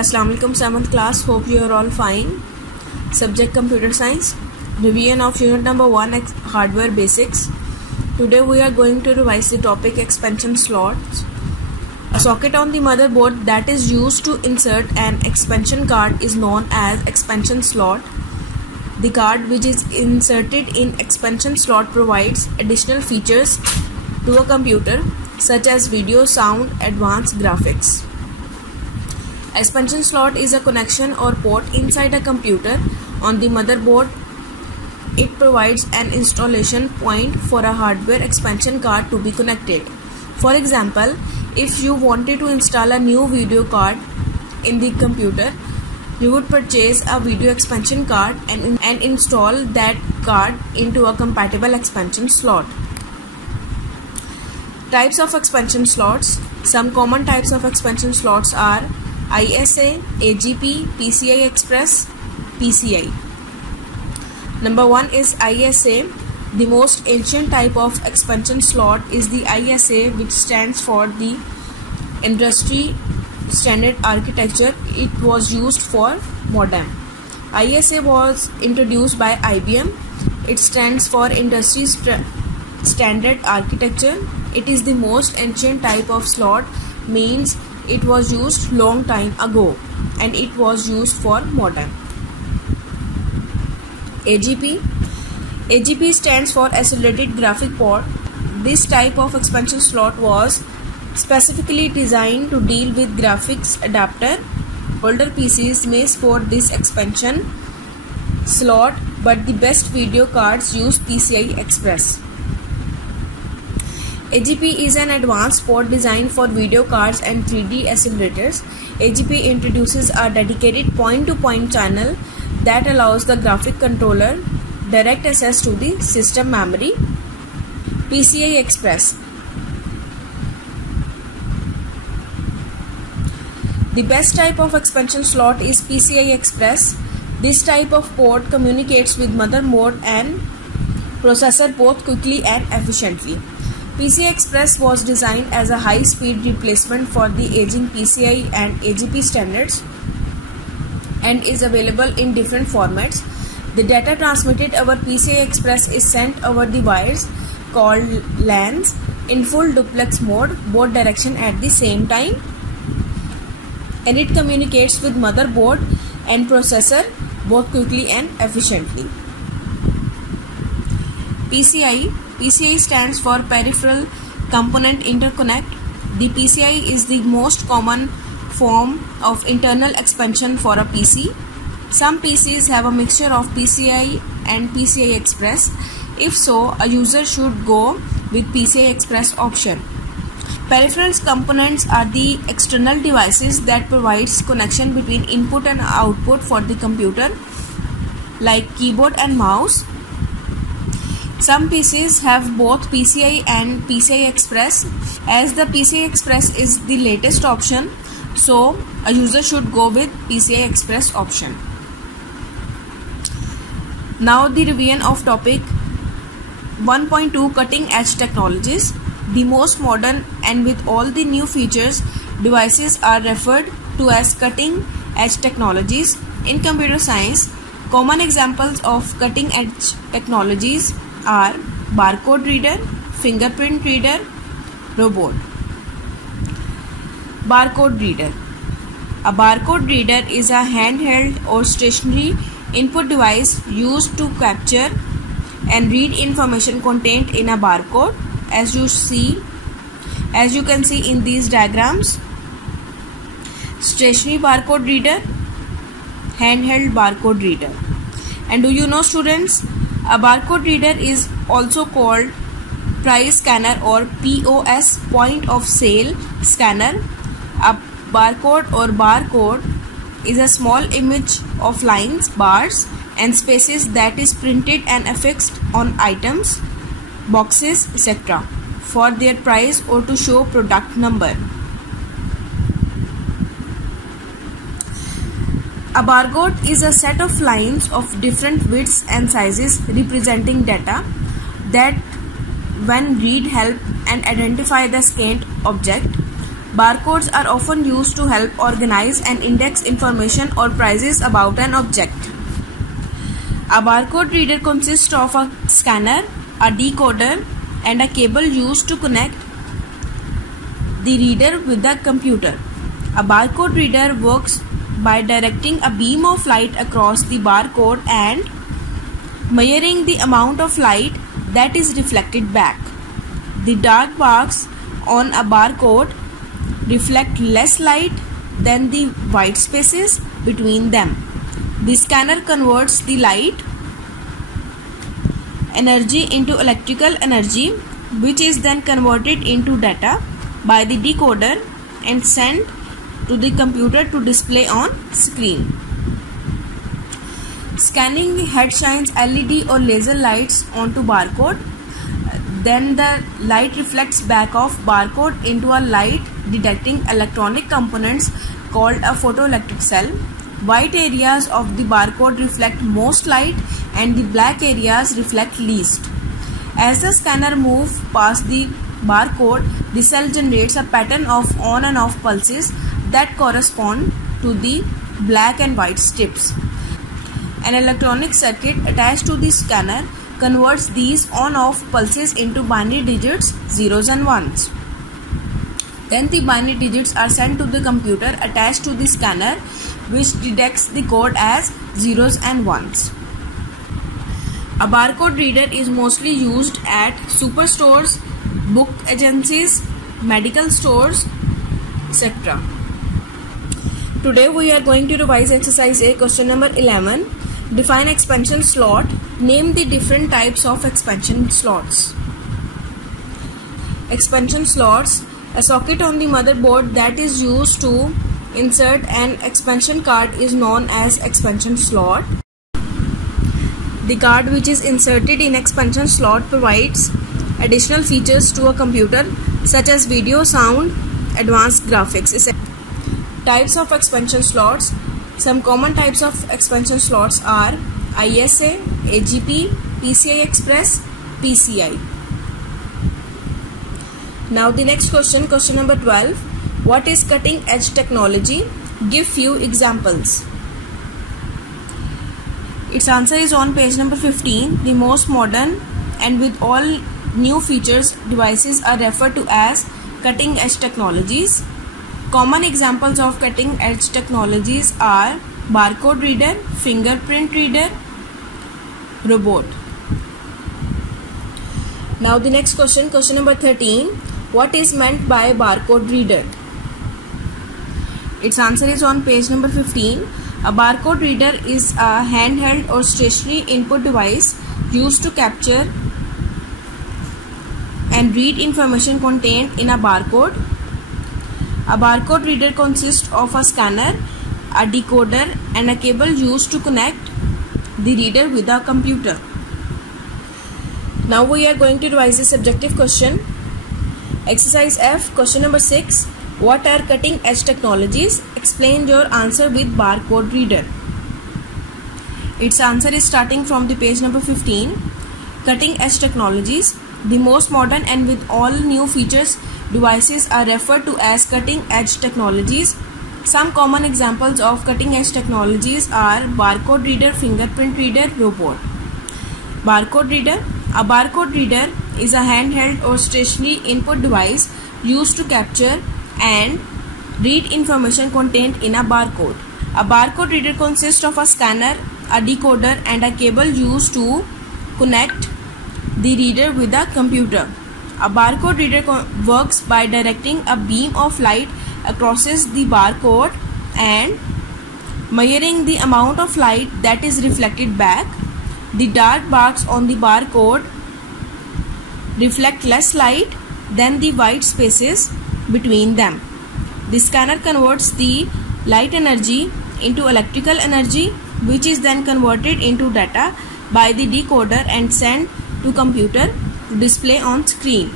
Assalamu alaikum, 7th class. Hope you are all fine. Subject computer science. Revision of unit number 1, hardware basics. Today we are going to revise the topic expansion slots. A socket on the motherboard that is used to insert an expansion card is known as expansion slot. The card which is inserted in expansion slot provides additional features to a computer such as video, sound, advanced graphics. Expansion slot is a connection or port inside a computer on the motherboard. It provides an installation point for a hardware expansion card to be connected. For example, if you wanted to install a new video card in the computer, you would purchase a video expansion card and install that card into a compatible expansion slot. Types of expansion slots. Some common types of expansion slots are ISA, AGP, PCI Express, PCI. Number 1 is ISA. The most ancient type of expansion slot is the ISA, which stands for the Industry Standard Architecture. It was used for modem. ISA was introduced by IBM. It stands for Industry Standard Architecture. It is the most ancient type of slot, means it was used long time ago and it was used for modem. AGP. AGP stands for Accelerated Graphic Port. This type of expansion slot was specifically designed to deal with graphics adapter. Older PCs may support this expansion slot, but the best video cards use PCI Express. AGP is an advanced port designed for video cards and 3D accelerators. AGP introduces a dedicated point-to-point channel that allows the graphic controller direct access to the system memory. PCI Express. The best type of expansion slot is PCI Express. This type of port communicates with motherboard and processor both quickly and efficiently. PCI Express was designed as a high-speed replacement for the aging PCI and AGP standards and is available in different formats. The data transmitted over PCI Express is sent over the wires called LANs in full duplex mode, both direction at the same time, and it communicates with motherboard and processor both quickly and efficiently. PCI. PCI stands for Peripheral Component Interconnect. The PCI is the most common form of internal expansion for a PC. Some PCs have a mixture of PCI and PCI Express. If so, a user should go with PCI Express option. Peripherals components are the external devices that provides connection between input and output for the computer, like keyboard and mouse. Some PCs have both PCI and PCI Express. As the PCI Express is the latest option, so a user should go with PCI Express option. Now the revision of topic 1.2, cutting edge technologies. The most modern and with all the new features devices are referred to as cutting edge technologies. In computer science, common examples of cutting edge technologies are barcode reader, fingerprint reader, robot. Barcode reader. A barcode reader is a handheld or stationary input device used to capture and read information contained in a barcode, as you can see in these diagrams. Stationary barcode reader, handheld barcode reader. And do you know, students, a barcode reader is also called price scanner or POS, point of sale scanner. A barcode or barcode is a small image of lines, bars and spaces that is printed and affixed on items, boxes, etc. for their price or to show product number. A barcode is a set of lines of different widths and sizes representing data that when read help and identify the scanned object. Barcodes are often used to help organize and index information or prices about an object. A barcode reader consists of a scanner, a decoder, and a cable used to connect the reader with the computer. A barcode reader works by directing a beam of light across the barcode and measuring the amount of light that is reflected back. The dark marks on a barcode reflect less light than the white spaces between them. The scanner converts the light energy into electrical energy, which is then converted into data by the decoder and sent to the computer to display on screen. Scanning head shines LED or laser lights onto barcode. Then the light reflects back off barcode into a light detecting electronic components called a photoelectric cell. White areas of the barcode reflect most light and the black areas reflect least. As the scanner moves past the barcode, the cell generates a pattern of on and off pulses that correspond to the black and white strips. An electronic circuit attached to the scanner converts these on-off pulses into binary digits, zeros and ones. Then the binary digits are sent to the computer attached to the scanner, which detects the code as zeros and ones. A barcode reader is mostly used at superstores, book agencies, medical stores, etc. Today we are going to revise exercise A, question number 11. Define expansion slot. Name the different types of expansion slots. Expansion slots. A socket on the motherboard that is used to insert an expansion card is known as expansion slot. The card which is inserted in expansion slot provides additional features to a computer such as video, sound, advanced graphics. Types of expansion slots. Some common types of expansion slots are ISA, AGP, PCI Express, PCI. Now the next question, question number 12. What is cutting edge technology? Give few examples. Its answer is on page number 15. The most modern and with all new features devices are referred to as cutting edge technologies. Common examples of cutting edge technologies are barcode reader, fingerprint reader, robot. Now the next question, question number 13. What is meant by barcode reader? Its answer is on page number 15. A barcode reader is a handheld or stationary input device used to capture and read information contained in a barcode. A barcode reader consists of a scanner, a decoder, and a cable used to connect the reader with a computer. Now we are going to revise the subjective question. Exercise F, question number 6. What are cutting edge technologies? Explain your answer with barcode reader. Its answer is starting from the page number 15. Cutting edge technologies. The most modern and with all new features devices are referred to as cutting edge technologies. Some common examples of cutting edge technologies are barcode reader, fingerprint reader, robot. Barcode reader. A barcode reader is a handheld or stationary input device used to capture and read information contained in a barcode. A barcode reader consists of a scanner, a decoder, and a cable used to connect the reader with a computer. A barcode reader works by directing a beam of light across the barcode and measuring the amount of light that is reflected back. The dark marks on the barcode reflect less light than the white spaces between them. The scanner converts the light energy into electrical energy, which is then converted into data by the decoder and sent to computer to display on screen.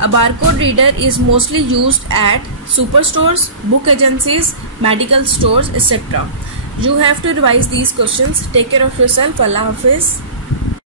A barcode reader is mostly used at superstores, book agencies, medical stores, etc. You have to revise these questions. Take care of yourself. Allah Hafiz.